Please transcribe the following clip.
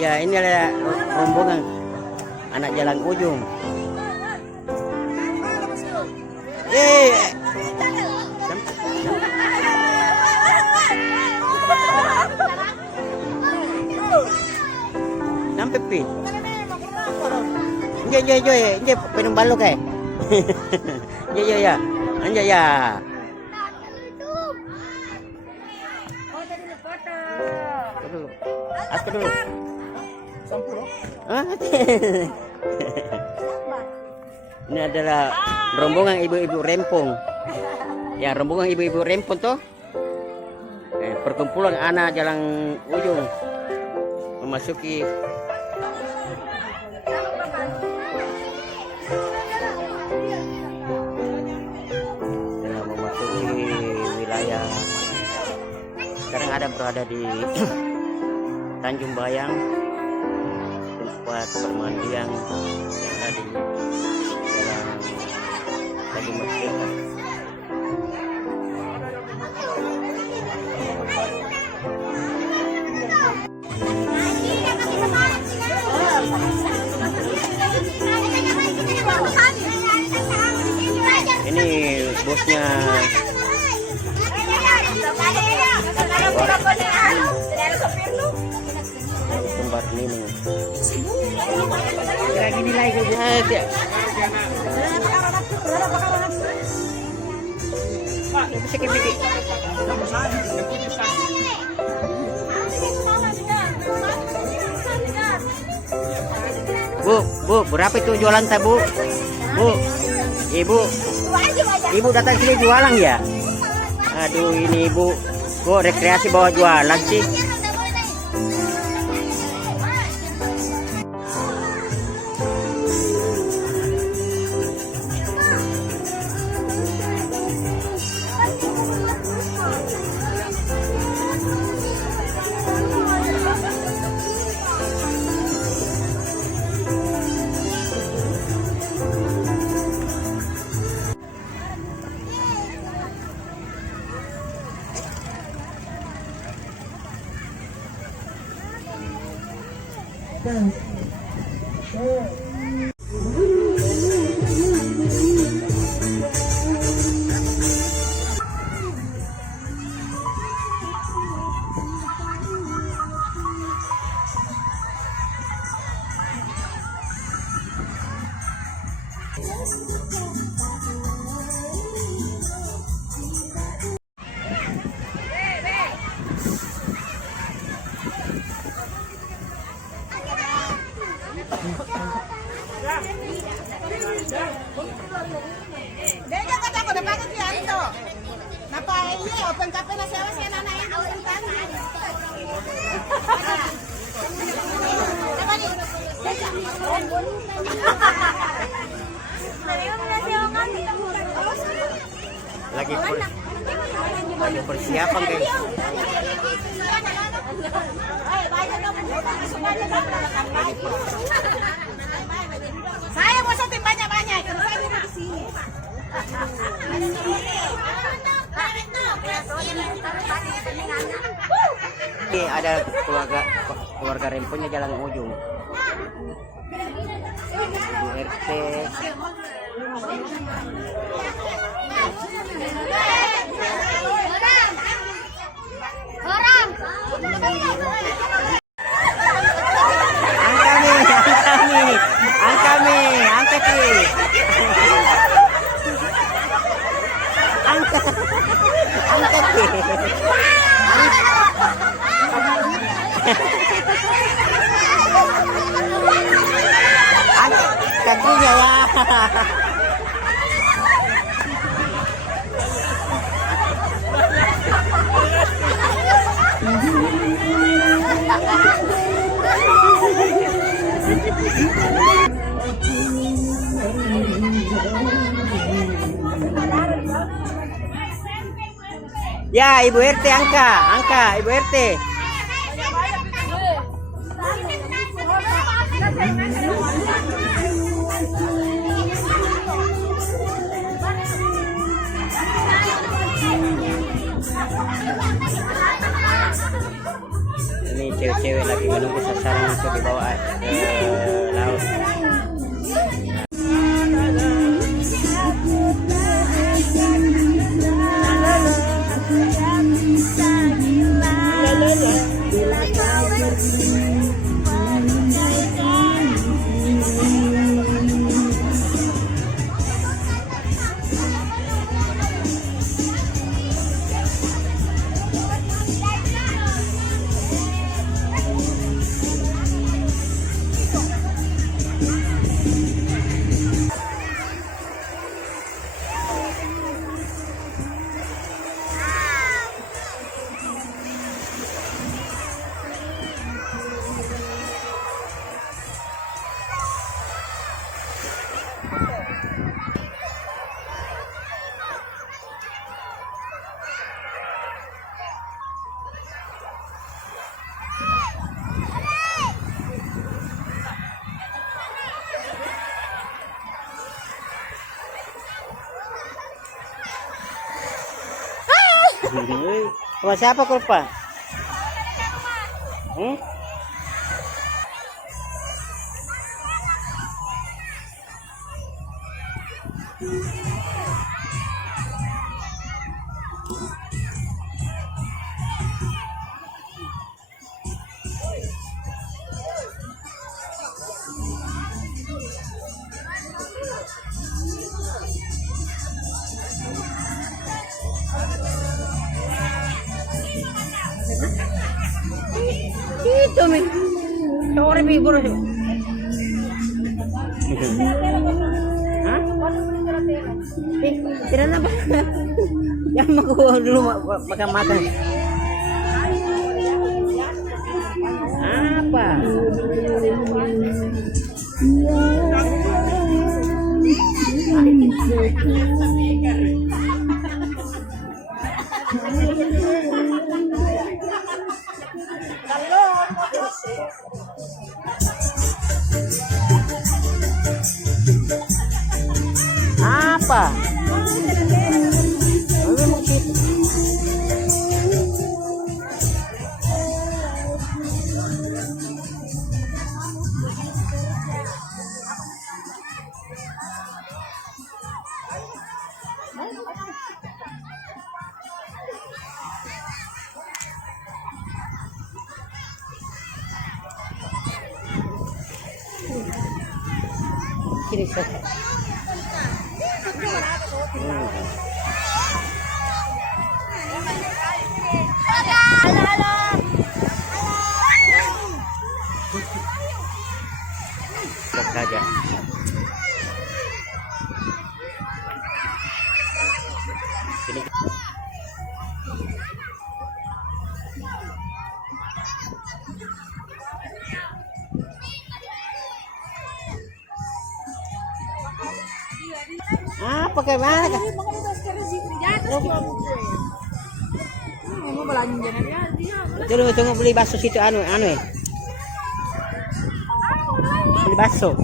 Ya, ini adalah rombongan anak jalan ujung. Sampai pin. Inje penung balok eh. Ya. Anja ya. Aska dulu. Ini adalah rombongan ibu-ibu rempong. Ya, rombongan ibu-ibu rempong toh. Perkumpulan anak jalan ujung memasuki wilayah. Sekarang ada berada di Tanjung Bayang, tempat permandian yang ada di dalam Tanjung Merdeka. Ini bosnya kembar ini. Kayak gini lagi ya. Pak, bisa kipik. Bu, berapa itu jualan teh, Bu? Bu, Ibu datang sini jualan ya? Aduh, ini Ibu kok rekreasi bawa jualan sih? Lagi persiapan guys. Saya mau syuting banyak-banyak karena saya di sini. Ini ada keluarga rempongnya jalan ujung. Ibu RT. Kakinya ya. Ya, Ibu RT angka Ibu RT. cewek-cewek lagi menunggu sasaran untuk dibawa ke laut. Wah, siapa Kulpa? Itu mi. Sore bibur. Hah? Tidak apa? Yang mau dulu makan makan. Apa? Apa? Kiri sana. Saja. Sini. Apa kayak mana kan? Tunggu beli bakso situ anu ya. Beli bakso.